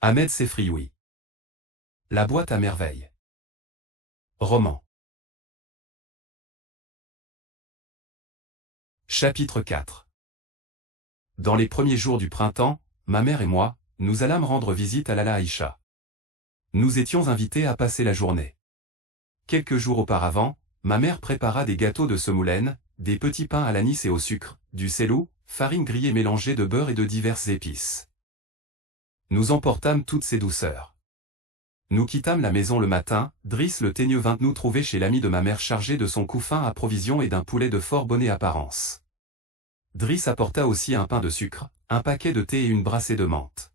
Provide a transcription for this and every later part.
Ahmed Sefrioui. La boîte à merveilles. Roman. Chapitre 4. Dans les premiers jours du printemps, ma mère et moi, nous allâmes rendre visite à Lala Aïcha. Nous étions invités à passer la journée. Quelques jours auparavant, ma mère prépara des gâteaux de semoulène, des petits pains à l'anis et au sucre, du sellou, farine grillée mélangée de beurre et de diverses épices. Nous emportâmes toutes ces douceurs. Nous quittâmes la maison le matin, Driss le teigneux vint nous trouver chez l'ami de ma mère chargé de son couffin à provisions et d'un poulet de fort bonne apparence. Driss apporta aussi un pain de sucre, un paquet de thé et une brassée de menthe.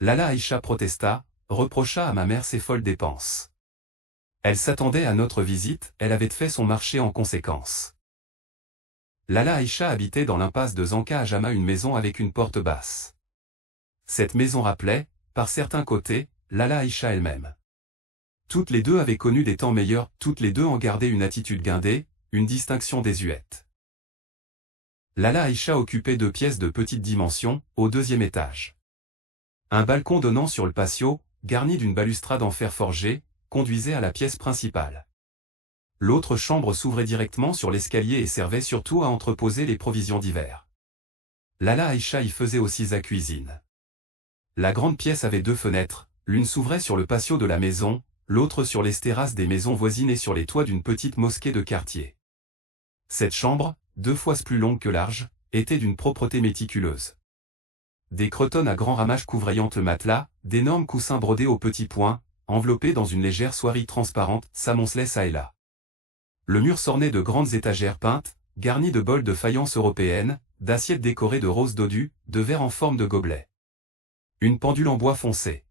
Lala Aïcha protesta, reprocha à ma mère ses folles dépenses. Elle s'attendait à notre visite, elle avait fait son marché en conséquence. Lala Aïcha habitait dans l'impasse de Zanka à Jama, une maison avec une porte basse. Cette maison rappelait, par certains côtés, Lala Aïcha elle-même. Toutes les deux avaient connu des temps meilleurs, toutes les deux en gardaient une attitude guindée, une distinction désuète. Lala Aïcha occupait 2 pièces de petite dimension, au 2e étage. Un balcon donnant sur le patio, garni d'une balustrade en fer forgé, conduisait à la pièce principale. L'autre chambre s'ouvrait directement sur l'escalier et servait surtout à entreposer les provisions d'hiver. Lala Aïcha y faisait aussi sa cuisine. La grande pièce avait 2 fenêtres, l'une s'ouvrait sur le patio de la maison, l'autre sur les terrasses des maisons voisines et sur les toits d'une petite mosquée de quartier. Cette chambre, 2 fois plus longue que large, était d'une propreté méticuleuse. Des cretonnes à grands ramages couvraient le matelas, d'énormes coussins brodés aux petits points, enveloppés dans une légère soierie transparente, s'amoncelaient çà et là. Le mur s'ornait de grandes étagères peintes, garnies de bols de faïence européenne, d'assiettes décorées de roses dodues, de verres en forme de gobelets. Une pendule en bois foncé,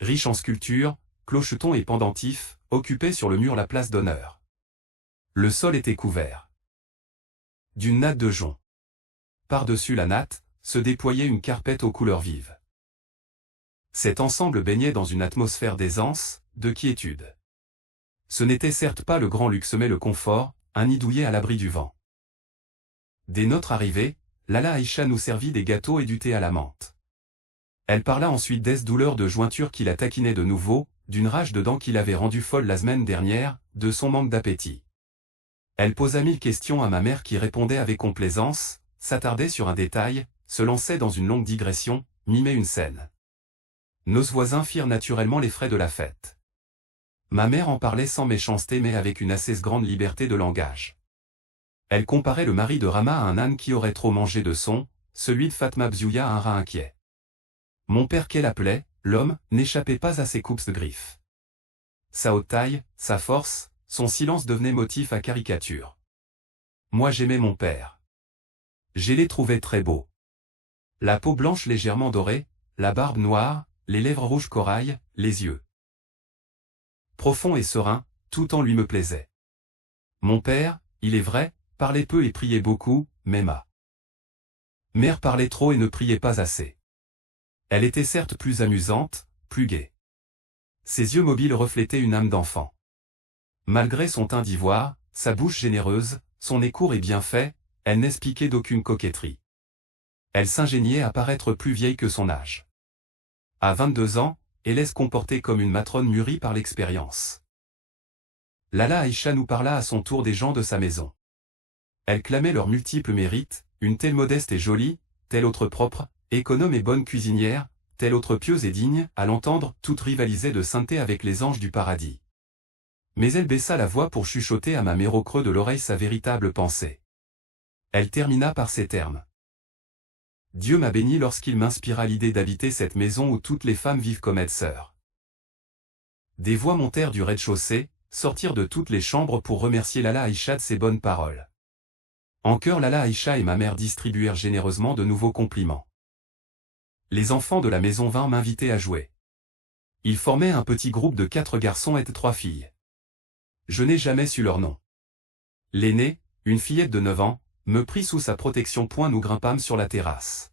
riche en sculptures, clochetons et pendentifs, occupait sur le mur la place d'honneur. Le sol était couvert d'une natte de jonc. Par-dessus la natte, se déployait une carpette aux couleurs vives. Cet ensemble baignait dans une atmosphère d'aisance, de quiétude. Ce n'était certes pas le grand luxe mais le confort, un nid douillet à l'abri du vent. Dès notre arrivée, Lala Aïcha nous servit des gâteaux et du thé à la menthe. Elle parla ensuite des douleurs de jointure qui la taquinaient de nouveau, d'une rage de dents qui l'avait rendue folle la semaine dernière, de son manque d'appétit. Elle posa 1000 questions à ma mère qui répondait avec complaisance, s'attardait sur un détail, se lançait dans une longue digression, mimait une scène. Nos voisins firent naturellement les frais de la fête. Ma mère en parlait sans méchanceté mais avec une assez grande liberté de langage. Elle comparait le mari de Rama à un âne qui aurait trop mangé de son, celui de Fatma Bzouya à un rat inquiet. Mon père qu'elle appelait, l'homme, n'échappait pas à ses coupes de griffes. Sa haute taille, sa force, son silence devenaient motif à caricature. Moi j'aimais mon père. Je les trouvais très beaux. La peau blanche légèrement dorée, la barbe noire, les lèvres rouges corail, les yeux profonds et sereins, tout en lui me plaisait. Mon père, il est vrai, parlait peu et priait beaucoup, mais ma mère parlait trop et ne priait pas assez. Elle était certes plus amusante, plus gaie. Ses yeux mobiles reflétaient une âme d'enfant. Malgré son teint d'ivoire, sa bouche généreuse, son nez court et bien fait, elle n'expliquait d'aucune coquetterie. Elle s'ingéniait à paraître plus vieille que son âge. À 22 ans, elle se comportait comme une matrone mûrie par l'expérience. Lala Aïcha nous parla à son tour des gens de sa maison. Elle clamait leurs multiples mérites, une telle modeste et jolie, telle autre propre, économe et bonne cuisinière, telle autre pieuse et digne, à l'entendre, toute rivalisait de sainteté avec les anges du paradis. Mais elle baissa la voix pour chuchoter à ma mère au creux de l'oreille sa véritable pensée. Elle termina par ces termes. Dieu m'a béni lorsqu'il m'inspira l'idée d'habiter cette maison où toutes les femmes vivent comme sœurs. Des voix montèrent du rez-de-chaussée, sortirent de toutes les chambres pour remercier Lala Aïcha de ses bonnes paroles. En chœur, Lala Aïcha et ma mère distribuèrent généreusement de nouveaux compliments. Les enfants de la maison vinrent m'inviter à jouer. Ils formaient un petit groupe de 4 garçons et 3 filles. Je n'ai jamais su leur nom. L'aînée, une fillette de 9 ans, me prit sous sa protection. Nous grimpâmes sur la terrasse.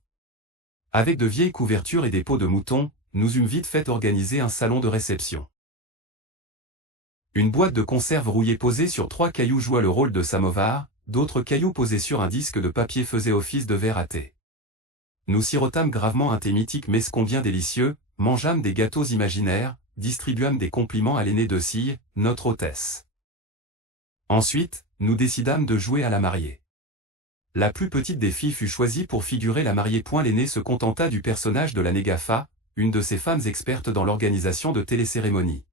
Avec de vieilles couvertures et des peaux de mouton, nous eûmes vite fait organiser un salon de réception. Une boîte de conserve rouillée posée sur 3 cailloux joua le rôle de samovar, d'autres cailloux posés sur un disque de papier faisaient office de verre à thé. Nous sirotâmes gravement un thé mythique mais combien délicieux, mangeâmes des gâteaux imaginaires, distribuâmes des compliments à l'aînée de Sille, notre hôtesse. Ensuite, nous décidâmes de jouer à la mariée. La plus petite des filles fut choisie pour figurer la mariée. L'aînée se contenta du personnage de la Négafa, une de ces femmes expertes dans l'organisation de télécérémonies.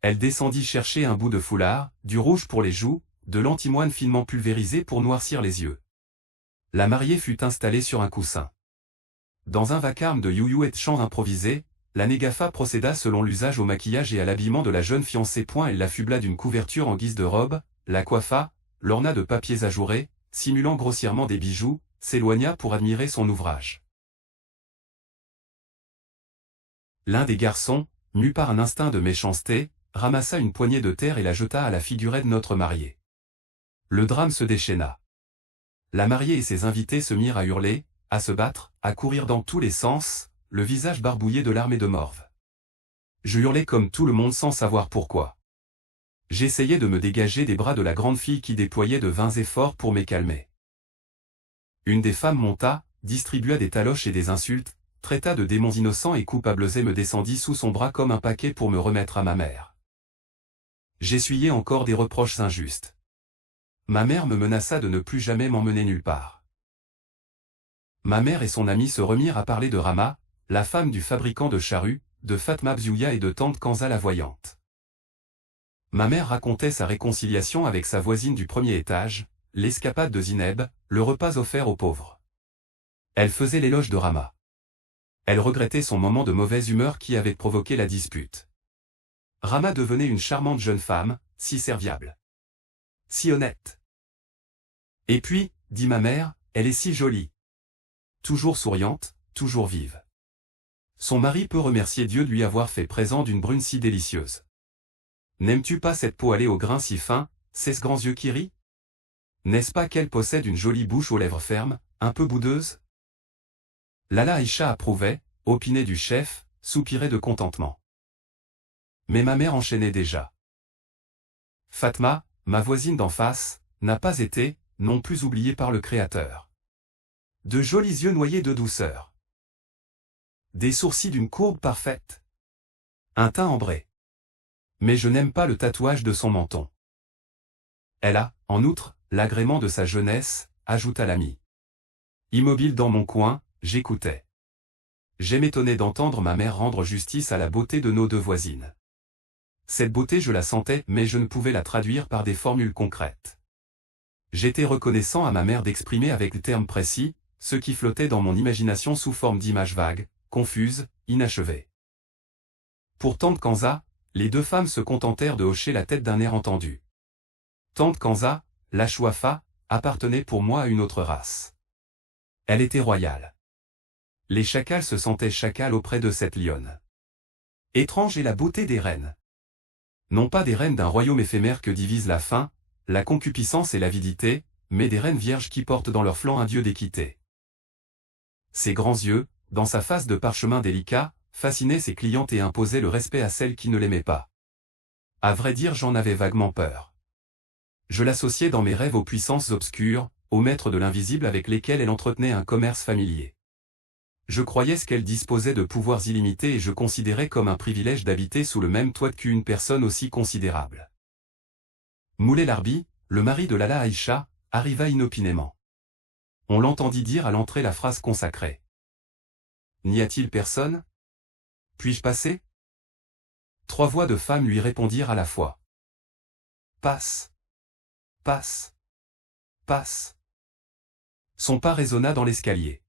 Elle descendit chercher un bout de foulard, du rouge pour les joues, de l'antimoine finement pulvérisé pour noircir les yeux. La mariée fut installée sur un coussin. Dans un vacarme de you-you et de chants improvisés, la Négafa procéda selon l'usage au maquillage et à l'habillement de la jeune fiancée. Elle l'affubla d'une couverture en guise de robe, la coiffa, l'orna de papiers ajourés, simulant grossièrement des bijoux, s'éloigna pour admirer son ouvrage. L'un des garçons, mu par un instinct de méchanceté, ramassa une poignée de terre et la jeta à la figurette de notre mariée. Le drame se déchaîna. La mariée et ses invités se mirent à hurler, à se battre, à courir dans tous les sens, le visage barbouillé de larmes et de morve. Je hurlais comme tout le monde sans savoir pourquoi. J'essayais de me dégager des bras de la grande fille qui déployait de vains efforts pour me calmer. Une des femmes monta, distribua des taloches et des insultes, traita de démons innocents et coupables et me descendit sous son bras comme un paquet pour me remettre à ma mère. J'essuyais encore des reproches injustes. Ma mère me menaça de ne plus jamais m'emmener nulle part. Ma mère et son amie se remirent à parler de Rama, la femme du fabricant de charrues, de Fatma Bzouya et de tante Kanza la voyante. Ma mère racontait sa réconciliation avec sa voisine du premier étage, l'escapade de Zineb, le repas offert aux pauvres. Elle faisait l'éloge de Rama. Elle regrettait son moment de mauvaise humeur qui avait provoqué la dispute. Rama devenait une charmante jeune femme, si serviable. Si honnête. Et puis, dit ma mère, elle est si jolie. Toujours souriante, toujours vive. Son mari peut remercier Dieu de lui avoir fait présent d'une brune si délicieuse. N'aimes-tu pas cette peau allée au grain si fin, ces grands yeux qui rient? N'est-ce pas qu'elle possède une jolie bouche aux lèvres fermes, un peu boudeuse? Lala Aïcha approuvait, opinait du chef, soupirait de contentement. Mais ma mère enchaînait déjà. Fatma, ma voisine d'en face, n'a pas été, non plus oubliée par le Créateur. De jolis yeux noyés de douceur. Des sourcils d'une courbe parfaite. Un teint ambré. Mais je n'aime pas le tatouage de son menton. Elle a, en outre, l'agrément de sa jeunesse, ajouta l'ami. Immobile dans mon coin, j'écoutais. J'ai m'étonné d'entendre ma mère rendre justice à la beauté de nos deux voisines. Cette beauté je la sentais, mais je ne pouvais la traduire par des formules concrètes. J'étais reconnaissant à ma mère d'exprimer avec des termes précis, ce qui flottait dans mon imagination sous forme d'images vagues, confuses, inachevées. Pour tante Kanza, les deux femmes se contentèrent de hocher la tête d'un air entendu. Tante Kanza, la Chouafa, appartenait pour moi à une autre race. Elle était royale. Les chacals se sentaient chacals auprès de cette lionne. Étrange est la beauté des reines. Non pas des reines d'un royaume éphémère que divise la faim, la concupiscence et l'avidité, mais des reines vierges qui portent dans leur flanc un dieu d'équité. Ses grands yeux, dans sa face de parchemin délicat, fascinaient ses clientes et imposaient le respect à celles qui ne l'aimaient pas. À vrai dire, j'en avais vaguement peur. Je l'associais dans mes rêves aux puissances obscures, aux maîtres de l'invisible avec lesquels elle entretenait un commerce familier. Je croyais ce qu'elle disposait de pouvoirs illimités et je considérais comme un privilège d'habiter sous le même toit qu'une personne aussi considérable. Moulay Larbi, le mari de Lala Aïcha, arriva inopinément. On l'entendit dire à l'entrée la phrase consacrée. N'y a-t-il personne? Puis-je passer? 3 voix de femmes lui répondirent à la fois. Passe. Passe. Passe. Son pas résonna dans l'escalier.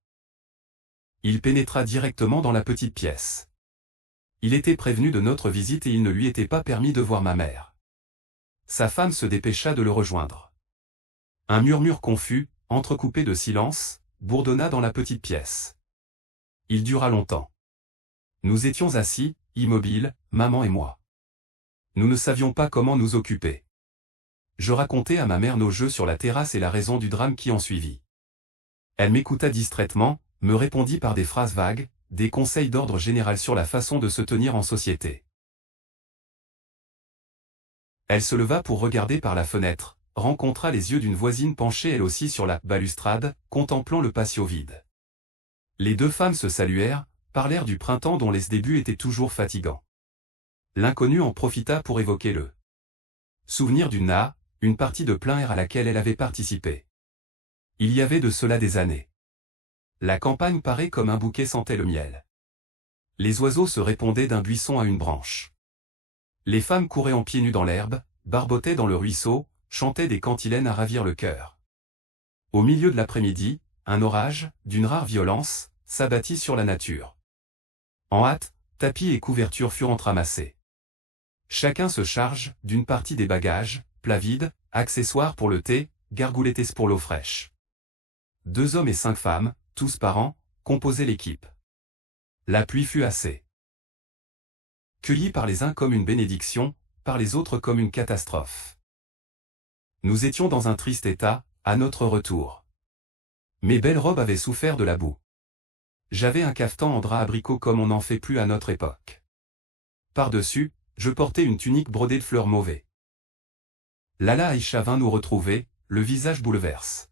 Il pénétra directement dans la petite pièce. Il était prévenu de notre visite et il ne lui était pas permis de voir ma mère. Sa femme se dépêcha de le rejoindre. Un murmure confus, entrecoupé de silence, bourdonna dans la petite pièce. Il dura longtemps. Nous étions assis, immobiles, maman et moi. Nous ne savions pas comment nous occuper. Je racontai à ma mère nos jeux sur la terrasse et la raison du drame qui en suivit. Elle m'écouta distraitement, me répondit par des phrases vagues, des conseils d'ordre général sur la façon de se tenir en société. Elle se leva pour regarder par la fenêtre, rencontra les yeux d'une voisine penchée elle aussi sur la balustrade, contemplant le patio vide. Les deux femmes se saluèrent, parlèrent du printemps dont les débuts étaient toujours fatigants. L'inconnu en profita pour évoquer le souvenir d'une Na, une partie de plein air à laquelle elle avait participé. Il y avait de cela des années. La campagne parée comme un bouquet sentait le miel. Les oiseaux se répondaient d'un buisson à une branche. Les femmes couraient en pieds nus dans l'herbe, barbottaient dans le ruisseau, chantaient des cantilènes à ravir le cœur. Au milieu de l'après-midi, un orage, d'une rare violence, s'abattit sur la nature. En hâte, tapis et couvertures furent entreamassés. Chacun se charge d'une partie des bagages, plats vides, accessoires pour le thé, gargoulettes pour l'eau fraîche. 2 hommes et 5 femmes, tous parents, composaient l'équipe. La pluie fut assez. Cueillie par les uns comme une bénédiction, par les autres comme une catastrophe. Nous étions dans un triste état, à notre retour. Mes belles robes avaient souffert de la boue. J'avais un cafetan en drap abricot comme on n'en fait plus à notre époque. Par-dessus, je portais une tunique brodée de fleurs mauvais. Lala Aïcha vint nous retrouver, le visage bouleverse.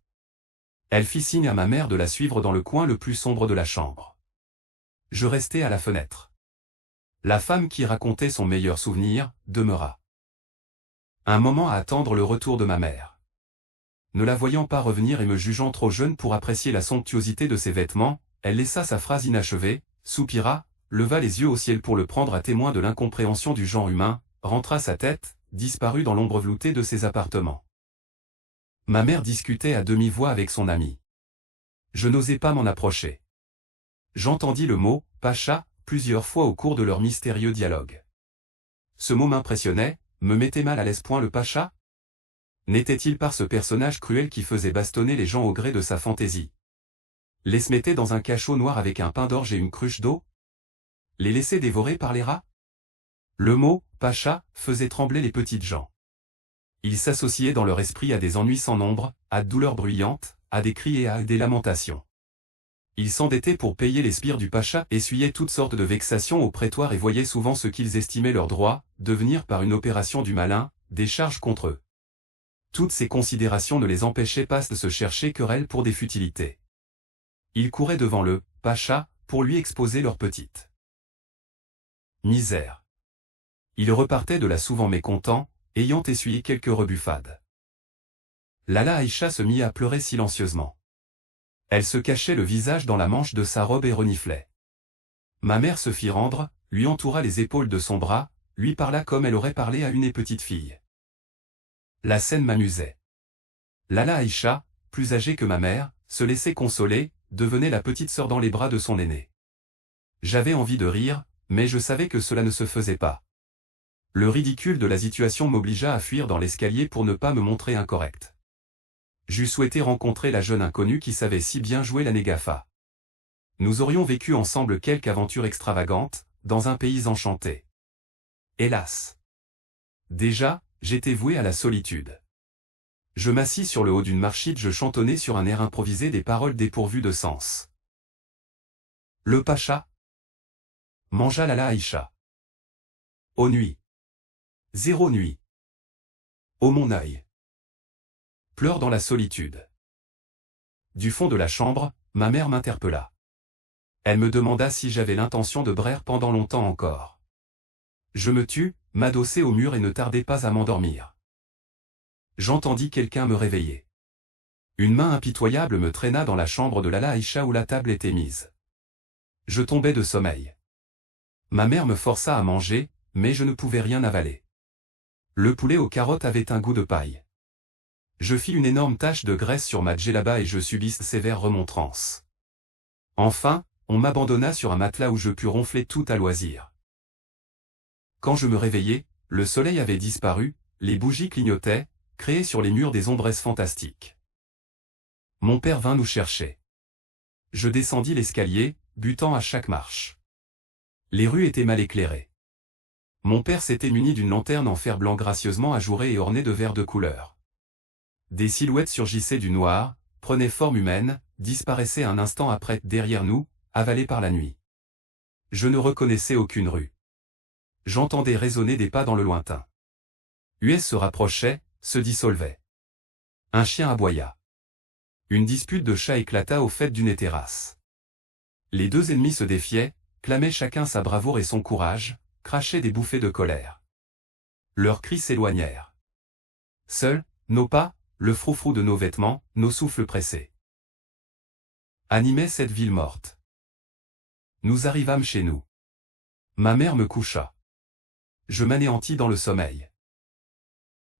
Elle fit signe à ma mère de la suivre dans le coin le plus sombre de la chambre. Je restai à la fenêtre. La femme qui racontait son meilleur souvenir, demeura un moment à attendre le retour de ma mère. Ne la voyant pas revenir et me jugeant trop jeune pour apprécier la somptuosité de ses vêtements, elle laissa sa phrase inachevée, soupira, leva les yeux au ciel pour le prendre à témoin de l'incompréhension du genre humain, rentra sa tête, disparut dans l'ombre veloutée de ses appartements. Ma mère discutait à demi-voix avec son amie. Je n'osais pas m'en approcher. J'entendis le mot « pacha » plusieurs fois au cours de leur mystérieux dialogue. Ce mot m'impressionnait, me mettait mal à l'aise. Le pacha? N'était-il pas ce personnage cruel qui faisait bastonner les gens au gré de sa fantaisie? Les mettait dans un cachot noir avec un pain d'orge et une cruche d'eau? Les laissait dévorer par les rats? Le mot « pacha » faisait trembler les petites gens. Il s'associait dans leur esprit à des ennuis sans nombre, à de douleurs bruyantes, à des cris et à des lamentations. Ils s'endettaient pour payer les sbires du pacha, essuyaient toutes sortes de vexations au prétoire et voyaient souvent ce qu'ils estimaient leur droit, devenir par une opération du malin, des charges contre eux. Toutes ces considérations ne les empêchaient pas de se chercher querelle pour des futilités. Ils couraient devant le pacha pour lui exposer leur petite misère. Ils repartaient de là souvent mécontents, ayant essuyé quelques rebuffades. Lala Aïcha se mit à pleurer silencieusement. Elle se cachait le visage dans la manche de sa robe et reniflait. Ma mère se fit rendre, lui entoura les épaules de son bras, lui parla comme elle aurait parlé à une petite fille. La scène m'amusait. Lala Aïcha, plus âgée que ma mère, se laissait consoler, devenait la petite sœur dans les bras de son aîné. J'avais envie de rire, mais je savais que cela ne se faisait pas. Le ridicule de la situation m'obligea à fuir dans l'escalier pour ne pas me montrer incorrect. J'eus souhaité rencontrer la jeune inconnue qui savait si bien jouer la négafa. Nous aurions vécu ensemble quelque aventure extravagante, dans un pays enchanté. Hélas! Déjà, j'étais voué à la solitude. Je m'assis sur le haut d'une marchite, je chantonnais sur un air improvisé des paroles dépourvues de sens. Le pacha mangea Lala Aïcha. Ô nuit. 0 nuit. Ô mon œil. Pleure dans la solitude. Du fond de la chambre, ma mère m'interpella. Elle me demanda si j'avais l'intention de braire pendant longtemps encore. Je me tus, m'adossai au mur et ne tardai pas à m'endormir. J'entendis quelqu'un me réveiller. Une main impitoyable me traîna dans la chambre de Lala Aïcha où la table était mise. Je tombais de sommeil. Ma mère me força à manger, mais je ne pouvais rien avaler. Le poulet aux carottes avait un goût de paille. Je fis une énorme tache de graisse sur ma djellaba et je subis sévère remontrance. Enfin, on m'abandonna sur un matelas où je pus ronfler tout à loisir. Quand je me réveillai, le soleil avait disparu, les bougies clignotaient, créées sur les murs des ombresses fantastiques. Mon père vint nous chercher. Je descendis l'escalier, butant à chaque marche. Les rues étaient mal éclairées. Mon père s'était muni d'une lanterne en fer blanc gracieusement ajourée et ornée de verres de couleur. Des silhouettes surgissaient du noir, prenaient forme humaine, disparaissaient un instant après derrière nous, avalées par la nuit. Je ne reconnaissais aucune rue. J'entendais résonner des pas dans le lointain. US se rapprochait, se dissolvait. Un chien aboya. Une dispute de chat éclata au fait d'une terrasse. Les deux ennemis se défiaient, clamaient chacun sa bravoure et son courage, crachaient des bouffées de colère. Leurs cris s'éloignèrent. Seuls, nos pas, le froufrou de nos vêtements, nos souffles pressés, animaient cette ville morte. Nous arrivâmes chez nous. Ma mère me coucha. Je m'anéantis dans le sommeil.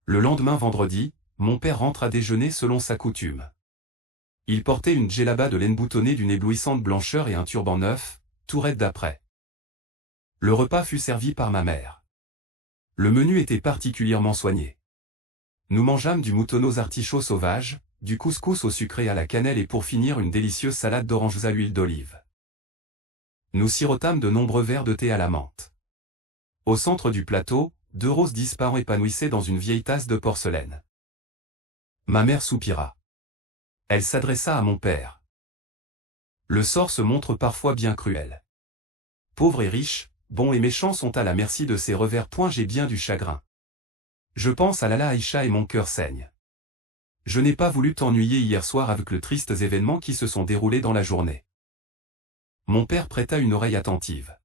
Le lendemain vendredi, mon père rentre à déjeuner selon sa coutume. Il portait une djellaba de laine boutonnée d'une éblouissante blancheur et un turban neuf, tout raide d'après. Le repas fut servi par ma mère. Le menu était particulièrement soigné. Nous mangeâmes du moutonneau aux artichauts sauvages, du couscous au sucré à la cannelle et pour finir une délicieuse salade d'oranges à l'huile d'olive. Nous sirotâmes de nombreux verres de thé à la menthe. Au centre du plateau, 2 roses disparants épanouissaient dans une vieille tasse de porcelaine. Ma mère soupira. Elle s'adressa à mon père. Le sort se montre parfois bien cruel. Pauvres et riches, bons et méchants sont à la merci de ces revers. J'ai bien du chagrin. Je pense à Lala Aïcha et mon cœur saigne. Je n'ai pas voulu t'ennuyer hier soir avec les tristes événements qui se sont déroulés dans la journée. Mon père prêta une oreille attentive.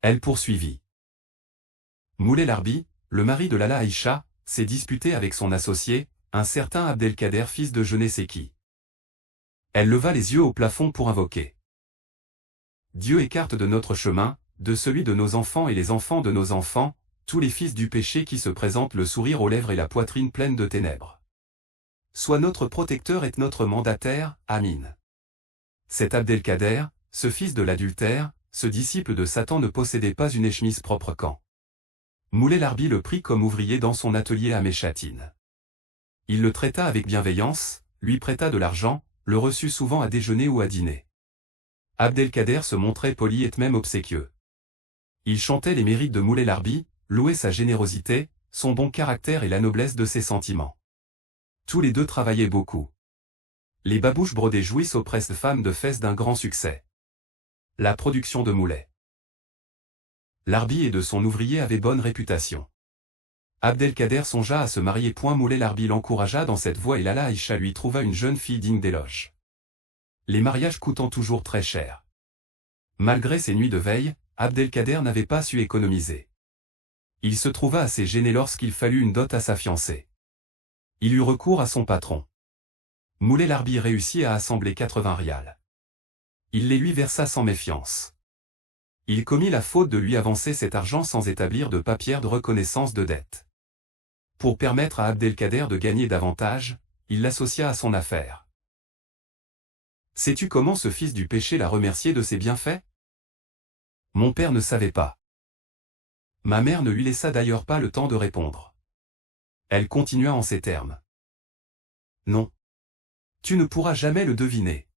Elle poursuivit. Moulay Larbi, le mari de Lala Aïcha, s'est disputé avec son associé, un certain Abdelkader fils de je ne sais qui. Elle leva les yeux au plafond pour invoquer. Dieu écarte de notre chemin, de celui de nos enfants et les enfants de nos enfants, tous les fils du péché qui se présentent le sourire aux lèvres et la poitrine pleine de ténèbres. Sois notre protecteur et notre mandataire, Amin. Cet Abdelkader, ce fils de l'adultère, ce disciple de Satan ne possédait pas une chemise propre quand Moulay Larbi le prit comme ouvrier dans son atelier à Méchatine. Il le traita avec bienveillance, lui prêta de l'argent, le reçut souvent à déjeuner ou à dîner. Abdelkader se montrait poli et même obséquieux. Il chantait les mérites de Moulay Larbi, louait sa générosité, son bon caractère et la noblesse de ses sentiments. Tous les deux travaillaient beaucoup. Les babouches brodées jouissent aux presses femmes de Fès d'un grand succès. La production de Moulay Larbi et de son ouvrier avait bonne réputation. Abdelkader songea à se marier. Moulay Larbi l'encouragea dans cette voie et Lala Aïcha lui trouva une jeune fille digne d'éloge. Les mariages coûtant toujours très cher. Malgré ses nuits de veille, Abdelkader n'avait pas su économiser. Il se trouva assez gêné lorsqu'il fallut une dot à sa fiancée. Il eut recours à son patron. Moulay Larbi réussit à assembler 80 rials. Il les lui versa sans méfiance. Il commit la faute de lui avancer cet argent sans établir de papier de reconnaissance de dette. Pour permettre à Abdelkader de gagner davantage, il l'associa à son affaire. Sais-tu comment ce fils du péché l'a remercié de ses bienfaits? Mon père ne savait pas. Ma mère ne lui laissa d'ailleurs pas le temps de répondre. Elle continua en ces termes. Non. Tu ne pourras jamais le deviner.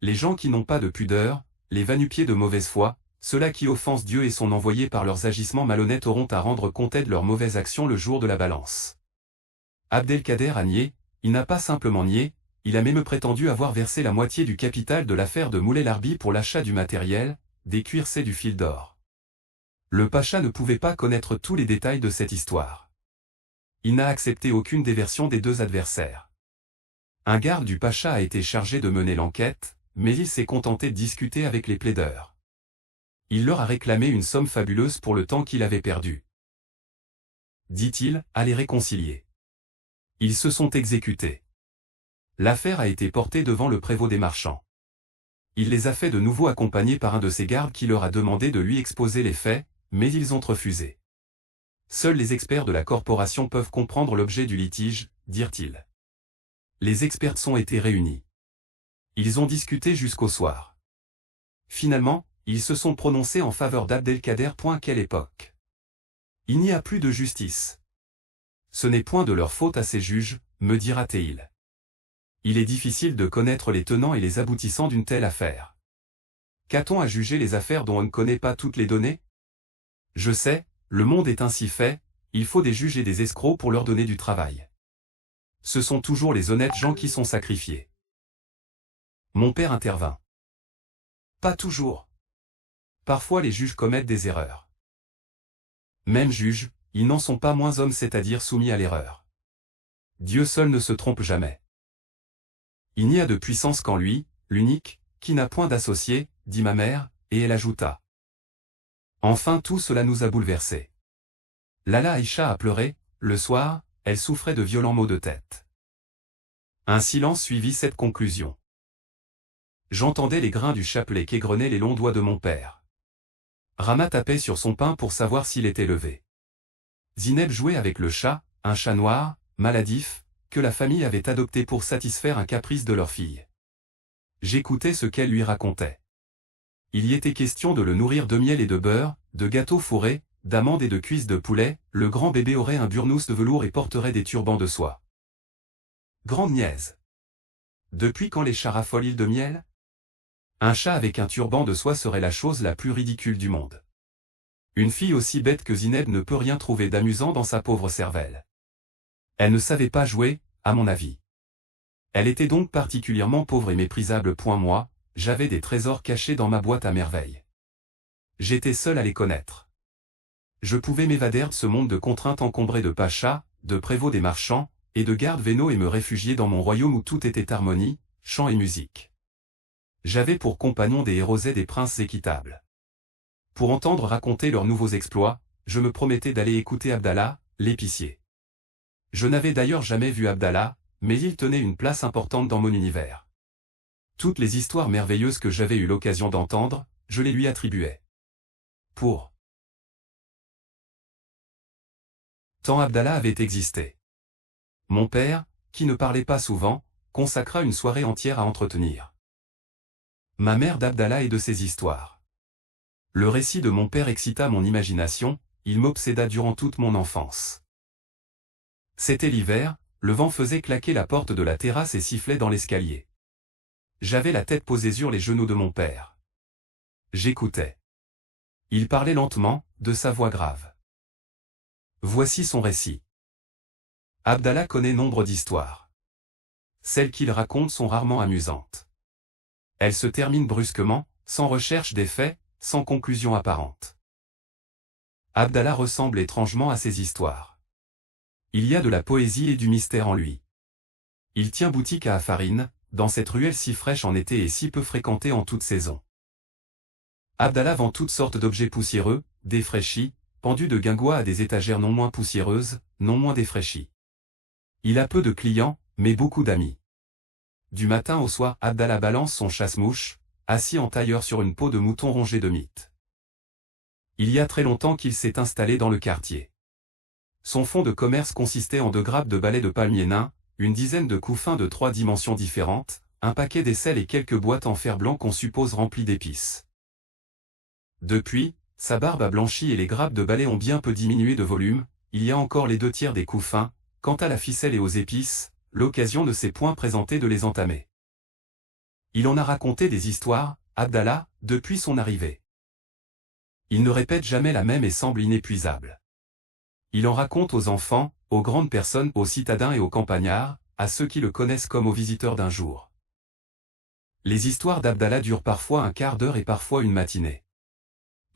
Les gens qui n'ont pas de pudeur, les va-nu-pieds de mauvaise foi, ceux-là qui offensent Dieu et son envoyé par leurs agissements malhonnêtes auront à rendre compte de leurs mauvaises actions le jour de la balance. Abdelkader a nié, il n'a pas simplement nié, il a même prétendu avoir versé la moitié du capital de l'affaire de Moulay Larbi pour l'achat du matériel, des cuirsets du fil d'or. Le pacha ne pouvait pas connaître tous les détails de cette histoire. Il n'a accepté aucune des versions des deux adversaires. Un garde du pacha a été chargé de mener l'enquête, mais il s'est contenté de discuter avec les plaideurs. Il leur a réclamé une somme fabuleuse pour le temps qu'il avait perdu. Dit-il, à les réconcilier. Ils se sont exécutés. L'affaire a été portée devant le prévôt des marchands. Il les a fait de nouveau accompagner par un de ses gardes qui leur a demandé de lui exposer les faits, mais ils ont refusé. Seuls les experts de la corporation peuvent comprendre l'objet du litige, dirent-ils. Les experts ont été réunis. Ils ont discuté jusqu'au soir. Finalement, ils se sont prononcés en faveur d'Abdelkader. Quelle époque! Il n'y a plus de justice. Ce n'est point de leur faute à ces juges, me dira-t-il. Il est difficile de connaître les tenants et les aboutissants d'une telle affaire. Qu'a-t-on à juger les affaires dont on ne connaît pas toutes les données? Je sais, le monde est ainsi fait, il faut des juges et des escrocs pour leur donner du travail. Ce sont toujours les honnêtes gens qui sont sacrifiés. Mon père intervint. Pas toujours. Parfois les juges commettent des erreurs. Même juges, ils n'en sont pas moins hommes, c'est-à-dire soumis à l'erreur. Dieu seul ne se trompe jamais. Il n'y a de puissance qu'en lui, l'unique, qui n'a point d'associé, dit ma mère, et elle ajouta. Enfin tout cela nous a bouleversés. Lala Aïcha a pleuré, le soir, elle souffrait de violents maux de tête. Un silence suivit cette conclusion. J'entendais les grains du chapelet qu'égrenaient les longs doigts de mon père. Rama tapait sur son pain pour savoir s'il était levé. Zineb jouait avec le chat, un chat noir, maladif, que la famille avait adopté pour satisfaire un caprice de leur fille. J'écoutais ce qu'elle lui racontait. Il y était question de le nourrir de miel et de beurre, de gâteaux fourrés, d'amandes et de cuisses de poulet, le grand bébé aurait un burnous de velours et porterait des turbans de soie. Grande niaise. Depuis quand les chats raffolent l'île de miel? Un chat avec un turban de soie serait la chose la plus ridicule du monde. Une fille aussi bête que Zineb ne peut rien trouver d'amusant dans sa pauvre cervelle. Elle ne savait pas jouer, à mon avis. Elle était donc particulièrement pauvre et méprisable. Moi, j'avais des trésors cachés dans ma boîte à merveilles. J'étais seul à les connaître. Je pouvais m'évader de ce monde de contraintes encombré de pachas, de prévôts des marchands, et de gardes vénaux et me réfugier dans mon royaume où tout était harmonie, chant et musique. J'avais pour compagnons des héros et des princes équitables. Pour entendre raconter leurs nouveaux exploits, je me promettais d'aller écouter Abdallah, l'épicier. Je n'avais d'ailleurs jamais vu Abdallah, mais il tenait une place importante dans mon univers. Toutes les histoires merveilleuses que j'avais eu l'occasion d'entendre, je les lui attribuais. Pour tant Abdallah avait existé. Mon père, qui ne parlait pas souvent, consacra une soirée entière à entretenir ma mère d'Abdallah et de ses histoires. Le récit de mon père excita mon imagination, il m'obséda durant toute mon enfance. C'était l'hiver, le vent faisait claquer la porte de la terrasse et sifflait dans l'escalier. J'avais la tête posée sur les genoux de mon père. J'écoutais. Il parlait lentement, de sa voix grave. Voici son récit. Abdallah connaît nombre d'histoires. Celles qu'il raconte sont rarement amusantes. Elles se terminent brusquement, sans recherche d'effet, sans conclusion apparente. Abdallah ressemble étrangement à ces histoires. Il y a de la poésie et du mystère en lui. Il tient boutique à Afarine, dans cette ruelle si fraîche en été et si peu fréquentée en toute saison. Abdallah vend toutes sortes d'objets poussiéreux, défraîchis, pendus de guingois à des étagères non moins poussiéreuses, non moins défraîchies. Il a peu de clients, mais beaucoup d'amis. Du matin au soir, Abdallah balance son chasse-mouche, assis en tailleur sur une peau de mouton rongée de mythes. Il y a très longtemps qu'il s'est installé dans le quartier. Son fonds de commerce consistait en 2 grappes de balais de palmiers nains, une dizaine de couffins de 3 dimensions différentes, un paquet d'aisselles et quelques boîtes en fer blanc qu'on suppose remplies d'épices. Depuis, sa barbe a blanchi et les grappes de balais ont bien peu diminué de volume, il y a encore les 2/3 des couffins, quant à la ficelle et aux épices, l'occasion ne s'est point présentée de les entamer. Il en a raconté des histoires, Abdallah, depuis son arrivée. Il ne répète jamais la même et semble inépuisable. Il en raconte aux enfants, aux grandes personnes, aux citadins et aux campagnards, à ceux qui le connaissent comme aux visiteurs d'un jour. Les histoires d'Abdallah durent parfois un quart d'heure et parfois une matinée.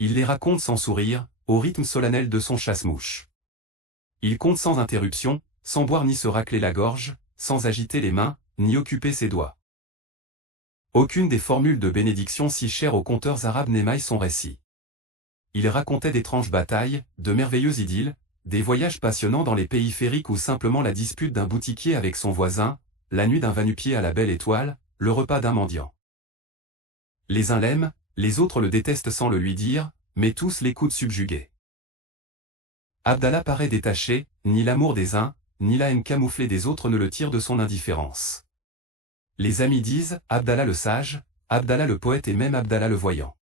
Il les raconte sans sourire, au rythme solennel de son chasse-mouche. Il conte sans interruption, sans boire ni se racler la gorge, sans agiter les mains, ni occuper ses doigts. Aucune des formules de bénédiction si chères aux conteurs arabes n'émaille son récit. Il racontait d'étranges batailles, de merveilleux idylles, des voyages passionnants dans les pays féeriques ou simplement la dispute d'un boutiquier avec son voisin, la nuit d'un va-nu-pied à la belle étoile, le repas d'un mendiant. Les uns l'aiment, les autres le détestent sans le lui dire, mais tous l'écoutent subjugués. Abdallah paraît détaché, ni l'amour des uns, ni la haine camouflée des autres ne le tirent de son indifférence. Les amis disent Abdallah le sage, Abdallah le poète et même Abdallah le voyant.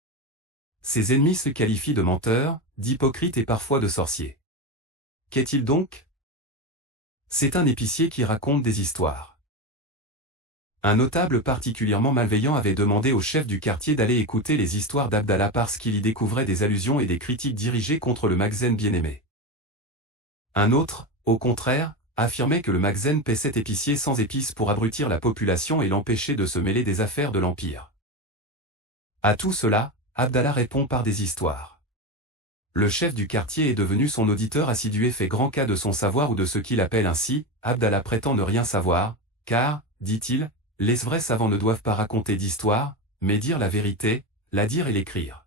Ses ennemis se qualifient de menteur, d'hypocrite et parfois de sorcier. Qu'est-il donc? C'est un épicier qui raconte des histoires. Un notable particulièrement malveillant avait demandé au chef du quartier d'aller écouter les histoires d'Abdallah parce qu'il y découvrait des allusions et des critiques dirigées contre le Makhzen bien-aimé. Un autre, au contraire, affirmait que le Makhzen paie cet épicier sans épices pour abrutir la population et l'empêcher de se mêler des affaires de l'Empire. À tout cela, Abdallah répond par des histoires. Le chef du quartier est devenu son auditeur assidu et fait grand cas de son savoir ou de ce qu'il appelle ainsi, Abdallah prétend ne rien savoir, car, dit-il, les vrais savants ne doivent pas raconter d'histoires, mais dire la vérité, la dire et l'écrire.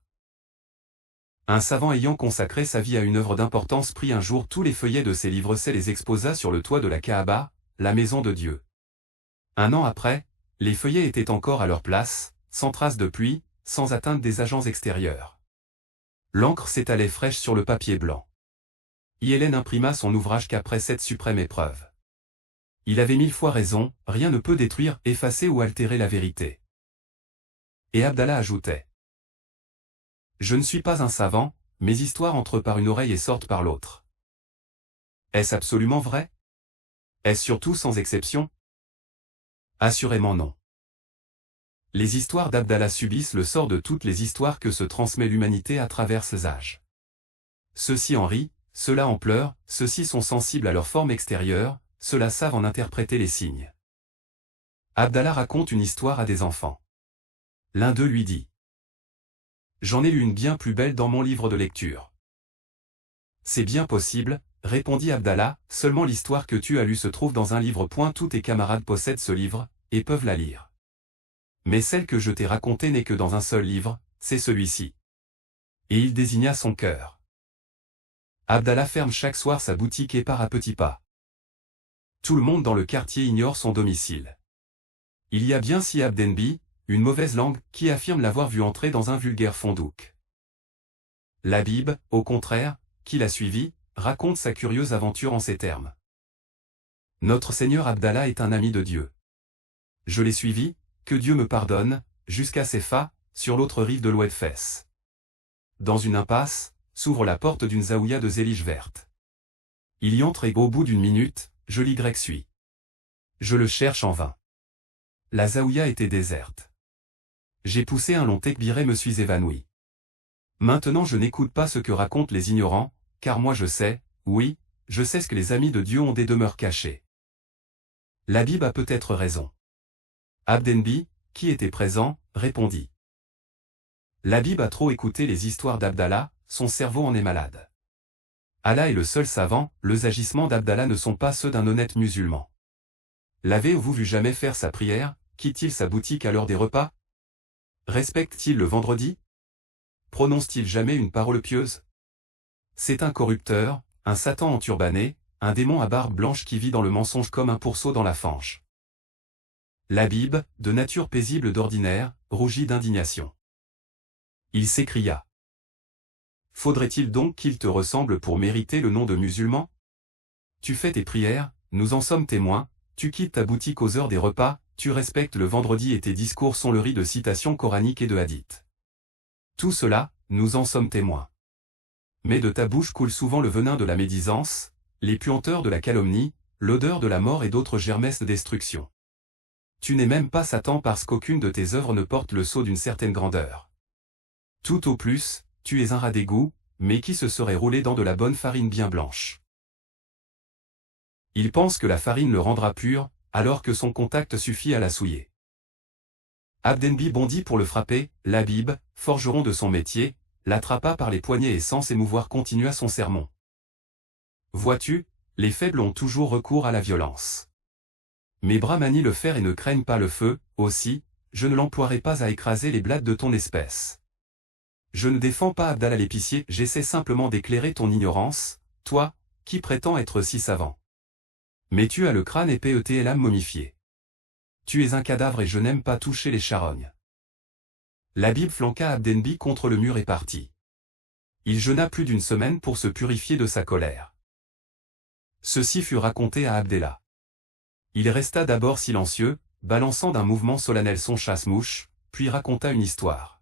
Un savant ayant consacré sa vie à une œuvre d'importance prit un jour tous les feuillets de ses livres et les exposa sur le toit de la Kaaba, la maison de Dieu. Un an après, les feuillets étaient encore à leur place, sans trace de pluie, sans atteinte des agents extérieurs. L'encre s'étalait fraîche sur le papier blanc. Ielen imprima son ouvrage qu'après cette suprême épreuve. Il avait 1000 fois raison, rien ne peut détruire, effacer ou altérer la vérité. Et Abdallah ajoutait: Je ne suis pas un savant, mes histoires entrent par une oreille et sortent par l'autre. Est-ce absolument vrai? Est-ce surtout sans exception? Assurément non. Les histoires d'Abdallah subissent le sort de toutes les histoires que se transmet l'humanité à travers ses âges. Ceux-ci en rient, ceux-là en pleurent, ceux-ci sont sensibles à leur forme extérieure, ceux-là savent en interpréter les signes. Abdallah raconte une histoire à des enfants. L'un d'eux lui dit: J'en ai lu une bien plus belle dans mon livre de lecture. C'est bien possible, répondit Abdallah, seulement l'histoire que tu as lue se trouve dans un livre. Tous tes camarades possèdent ce livre, et peuvent la lire. Mais celle que je t'ai racontée n'est que dans un seul livre, c'est celui-ci. Et il désigna son cœur. Abdallah ferme chaque soir sa boutique et part à petits pas. Tout le monde dans le quartier ignore son domicile. Il y a bien si Abdenbi, une mauvaise langue, qui affirme l'avoir vu entrer dans un vulgaire fondouk. Labib, au contraire, qui l'a suivi, raconte sa curieuse aventure en ces termes. Notre Seigneur Abdallah est un ami de Dieu. Je l'ai suivi, que Dieu me pardonne, jusqu'à Sefa, sur l'autre rive de l'Oued-Fès. Dans une impasse, s'ouvre la porte d'une zaouïa de zélige verte. Il y entre et au bout d'une minute, je l'y suis. Je le cherche en vain. La zaouïa était déserte. J'ai poussé un long tekbir et me suis évanoui. Maintenant je n'écoute pas ce que racontent les ignorants, car moi je sais, oui, je sais ce que les amis de Dieu ont des demeures cachées. Labib a peut-être raison. Abdenbi, qui était présent, répondit. Labib a trop écouté les histoires d'Abdallah, son cerveau en est malade. Allah est le seul savant, les agissements d'Abdallah ne sont pas ceux d'un honnête musulman. L'avez-vous vu jamais faire sa prière, quitte-t-il sa boutique à l'heure des repas? Respecte-t-il le vendredi? Prononce-t-il jamais une parole pieuse? C'est un corrupteur, un Satan enturbané, un démon à barbe blanche qui vit dans le mensonge comme un pourceau dans la fange. Labib, de nature paisible d'ordinaire, rougit d'indignation. Il s'écria. Faudrait-il donc qu'il te ressemble pour mériter le nom de musulman? Tu fais tes prières, nous en sommes témoins, tu quittes ta boutique aux heures des repas, tu respectes le vendredi et tes discours sont le riz de citations coraniques et de hadiths. Tout cela, nous en sommes témoins. Mais de ta bouche coule souvent le venin de la médisance, les puanteurs de la calomnie, l'odeur de la mort et d'autres germes de destruction. Tu n'es même pas Satan parce qu'aucune de tes œuvres ne porte le sceau d'une certaine grandeur. Tout au plus, tu es un rat d'égout, mais qui se serait roulé dans de la bonne farine bien blanche. Il pense que la farine le rendra pur, alors que son contact suffit à la souiller. Abdenbi bondit pour le frapper, Labib, forgeron de son métier, l'attrapa par les poignets et sans s'émouvoir continua son sermon. Vois-tu, les faibles ont toujours recours à la violence. Mes bras manient le fer et ne craignent pas le feu, aussi, je ne l'emploierai pas à écraser les blattes de ton espèce. Je ne défends pas Abdallah l'épicier, j'essaie simplement d'éclairer ton ignorance, toi, qui prétends être si savant. Mais tu as le crâne épais et l'âme momifiée. Tu es un cadavre et je n'aime pas toucher les charognes. Labib flanqua Abdenbi contre le mur et partit. Il jeûna plus d'une semaine pour se purifier de sa colère. Ceci fut raconté à Abdallah. Il resta d'abord silencieux, balançant d'un mouvement solennel son chasse-mouche, puis raconta une histoire.